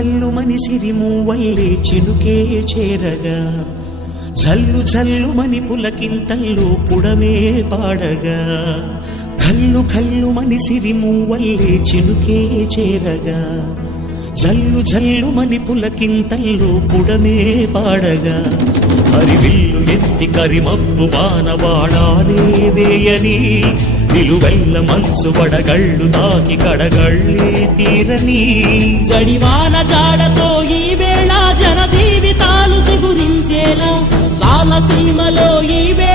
జల్లు మని సిరిమూవల్లే చినుకే చేరగా జల్లు జల్లు మని పులకింతల్లో పుడమే పాడగా కల్లు కల్లు మని సిరిమూవల్లే చినుకే చేరగా జల్లు జల్లు మని పులకింతల్లో పుడమే పాడగా హరివిల్లు ఎత్తి కరిమబ్బు వానవాడాలే వేయని నిలువెల్ల మంచు వడగళ్ళు తాకి కడగళ్ళే తీరని జడివాన జాడతో ఈ వేళ జన జీవితాలు చిగురించేలా రామసీమలో ఈ వేళ